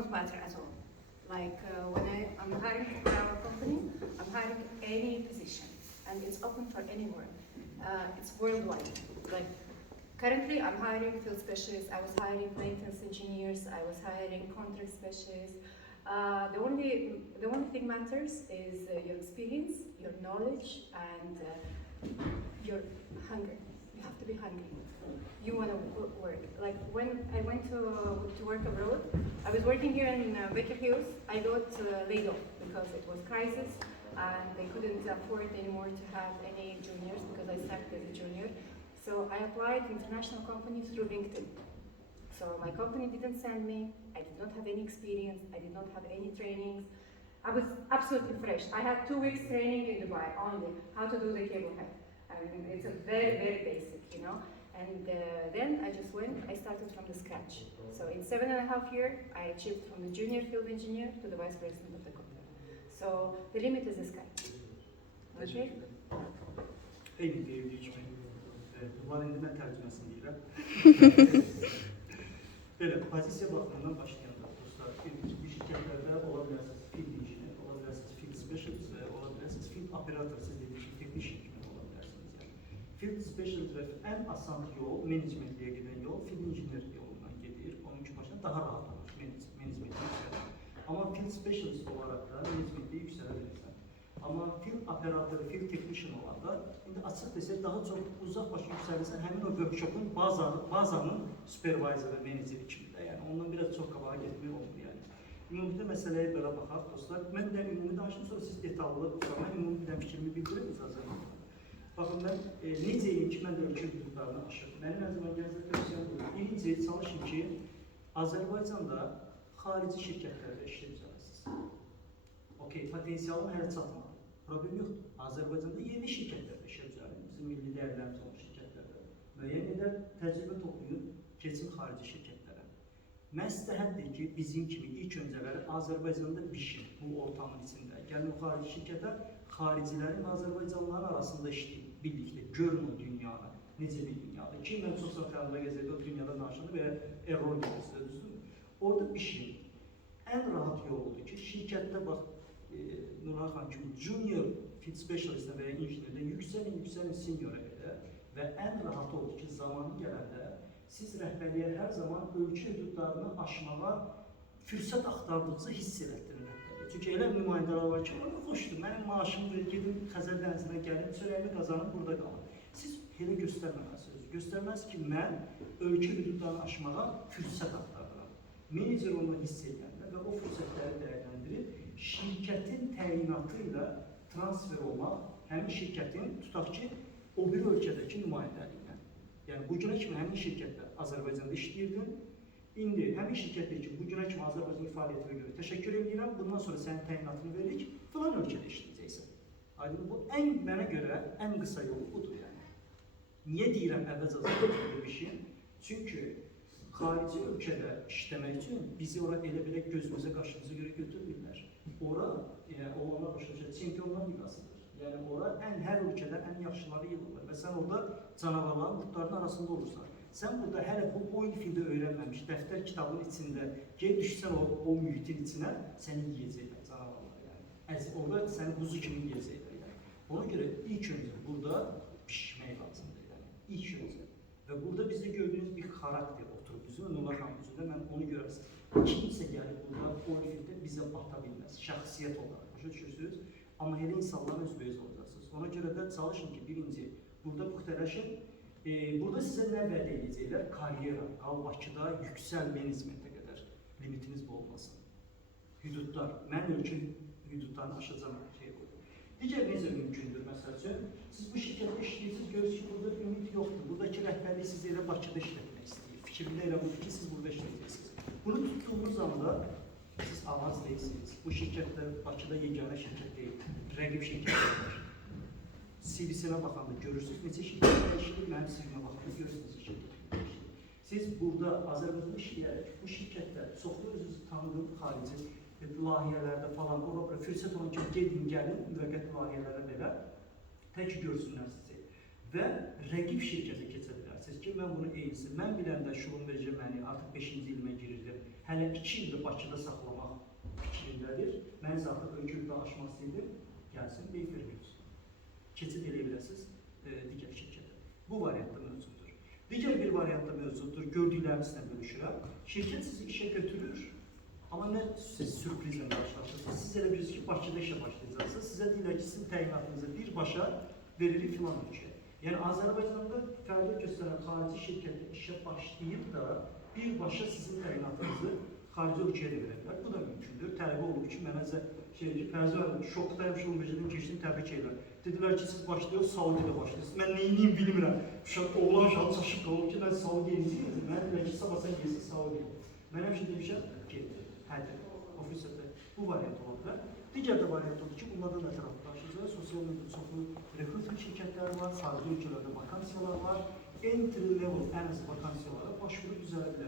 not matter at all. Like when I'm hiring for our company, I'm hiring any position, and it's open for anyone. It's worldwide. Like currently, I'm hiring field specialists. I was hiring maintenance engineers. I was hiring contract specialists. The only thing matters is your experience, your knowledge, and your hunger. You have to be hungry. You want to work. Like when I went to work abroad, I was working here in Baker Hughes. I got laid off because it was crisis and they couldn't afford anymore to have any juniors because I started as a junior. So I applied to international companies through LinkedIn. So my company didn't send me. I did not have any experience. I did not have any trainings. I was absolutely fresh. I had 2 weeks training in Dubai only, how to do the cable head. I mean, it's a very, very basic, you know. And then I just went, I started from the scratch. So in 7.5 years, I achieved from the junior field engineer to the vice president of the company. So the limit is the sky. Okay? En değerli içmeyi, bunların elinden tercümesini deyirəm. Böyle, pozisiya baxımından başlayanda dostlar, bir şirketlərdə ola bilərsiniz field engineer, ola bilərsiniz field specialist və ola bilərsiniz field operator, siz dediyiniz kimi teknisyen kimi ola bilərsiniz. Yani. Field specialist və ən asan yol, menecmentliyə gedən yol, field engineer yolundan gedir. Onun üçün başına daha rahat olur menecmentliyə yüksəlir. Amma field specialist olaraq da menecmentliyə yüksələ bilirsən. Amma field operator, field technician olanda, indi açıq desək, daha çox uzaq başa yüksəlirsən, həmin o workshopun bazanın supervisor və meneceri kimi də, yəni ondan biraz çox qabağa getmək olmur yəni. Ümumidə məsələyə belə baxaq, dostlar. Mən bir dənə ümumi danışım, sonra siz detallı, mən ümumi bir dənə fikrimi bildirim, icazə verin. Baxın, mən necəyim ki, mən də ölkə hüdudlarını aşırım. Mənim hər zaman gəncə tövsiyəm budur. Birinci, çalışın ki, Azərbaycanda xarici şirkətlərdə işlə düzələsiniz. Okey, potensialım hələ çatmadı. Problem yoxdur. Azərbaycanda yeni şirkətlərdə işə düzəlin, bizim milli dəyərlərimiz olan şirkətlərdə. Müəyyən qədər təcrübə toplayın, keçin xarici şirkətlərə. Məsləhətdir ki, bizim kimi ilk öncələri Azərbaycanda bişin bu ortamın içində. Gəlin o xarici şirkətə, xaricilərin və Azərbaycanlıların arasında işləyin, birlikdə, görün o dünyanı, necə bir dünyadır. Ki, mən çox xərabla gəzəkdə o dünyada danışanda və error gəlirsə, düzdür. Orada bişin. Ən rahat yol oldu ki, şirkətdə bax, Nurhan xan kimi junior field specialistə və ya inженерdə yüksəlin seniora qədər və ən rahat oldu ki, zamanı gələndə siz rəhbərliyə hər zaman ölkə hüdudlarını aşmağa fürsət axtardıqca hiss elətdirin. Çünki elə nümayəndələr var ki, ona xoşdur, mənim maaşımdır, gedim Xəzər dənizinə gəlin, çörəyimi qazanım, burada qalın. Siz elə göstərməməlisiniz. Göstərməz ki, mən ölkə hüdudlarını aşmağa fürsət axtarıram. Menecer onu hiss edəndə və o fürsətləri dəyərləndirir. Şirkətin təyinatı ilə transfer olmaq, həmin şirkətin, tutaq ki, o bir ölkədəki nümayəndəliyinə. Yəni, bu günə kimi həmin şirkətdə Azərbaycanda işləyirdin. İndi həmin şirkətdə ki, bu günə kimi Azərbaycanın fəaliyyətinə görə təşəkkür edirəm, bundan sonra sənin təyinatını veririk, filan ölkədə işləyəcəksən. Aydın, bu mənə görə ən qısa yolu budur yəni. Niyə deyirəm əvvəlcə Azərbaycanda bir şey? Çünki xarici ölkədə işləmək üçün bizi ora elə-belə gözümüzə, qaşımıza görə götürmürlər. Ora, olanlar başa düşür, çempionlar liqasıdır. Yəni, ora hər ölkədə ən yaxşıları yığılır və sən orada canavarların, qurtların arasında olursan. Sən burada hələ bu ilfildə öyrənməmiş, dəftər kitabın içində geri düşsən o mühitin içinə, səni yiyəcəklər canavarlar. Yəni, orada səni quzu kimi yiyəcəklər. Yəni. Ona görə ilk öncə burada pişmək lazımdır. Yəni, ilk öncə. Və burada bizdə gördüyünüz bir xarakter oturub bizim Nurhan xanım üzrində, mən onu görərsiniz. Kimsə gəlib burada o ilfildə bizə bata bilməz, şəxsiyyət olaraq, başa düşürsünüz. Amma elə insanların öz böyüz olacaqsınız. Ona görə də çalışın ki, birinci, burada puxtələşin. Burada sizə nə vəd edəcəklər? Karyera, qal Bakıda yüksəl menecmentə qədər limitiniz bu olmasın. Hüdudlar, mən ölkə hüdudlarını aşacağım şey qoyum. Digər necə mümkündür, məsəl üçün, siz bu şirkətdə işləyirsiniz, görürsünüz ki, burada ümid yoxdur. Buradakı rəhbərlik sizi elə Bakıda işlətmək istəyir. Fikirli elə budur ki, siz burada işləyəcəksiniz. Bunu tuttuğunuz anda siz avans değilsiniz. Bu şirkətdə Bakıda yeganə şirkət deyil, rəqib şirkətlər. CV-sinə baxanda görürsünüz, neçə şirkətlər işləyir, mənim CV-nə baxanda görürsünüz şirkətlər işləyir. Siz burada Azərbaycanda işləyərək bu şirkətdə çoxlu özünüzü tanıdığım xarici layihələrdə falan, orada fürsət olan ki, gedin, gəlin, müvəqqəti layihələrə belə tək görsünlər sizi. Və rəqib şirkətə keçə bilərsiniz. bilərsiniz ki, mən bunu eynisi, mən biləndə Şulunberci məni artıq 5-ci ilmə girirdim. Hələ 2 ildir Bakıda saxlamaq fikrindədir. Mən zaten öyküdə aşmaq istəyirdim, gəlsin, Beyfer mövzusu. Keçid edə biləsiniz digər şirkətə. Bu variantda mövcuddur. Digər bir variantda mövcuddur, gördüklərimizlə bölüşürəm. Şirkət sizi işə götürür, amma nə siz sürprizlə qarşılaşırsınız. Siz elə bilirsiniz ki, Bakıda işə başlayacaqsınız. Sizə deyirlər ki, sizin təyinatınızı birbaşa veririk filan ölkəyə. Yəni Azərbaycanda fəaliyyət göstərən xarici şirkətdə işə başlayıb da birbaşa sizin təyinatınızı xarici ölkəyə də verə bilər. Bu da mümkündür. Tələbə olub ki, mənə Fərzi var, şokdayım, Şulunbercidən keçdim, təbrik edirəm. Dedilər ki, siz başlayıyorsunuz, Saudiyyədə başlayıyorsunuz. Mən neyiniyim bilmirəm. Oğlan uşağı çaşıb qalıb ki, mən Saudiyyəyə gidəcəm. Mən deyirəm ki, sabah sən gelsin Saudiyyəyə. Mən həmişə demişəm, getdi, hədir, ofisdə bu variant ola bilər. Digər də variant odur ki, bunlardan ətraflı danışacağız. Sosial medyada çoxlu rekrutment şirkətləri var, xarici ölkələrdə vakansiyalar var. Entry level ən az vakansiyalara başvurub düzələ bilərsiniz.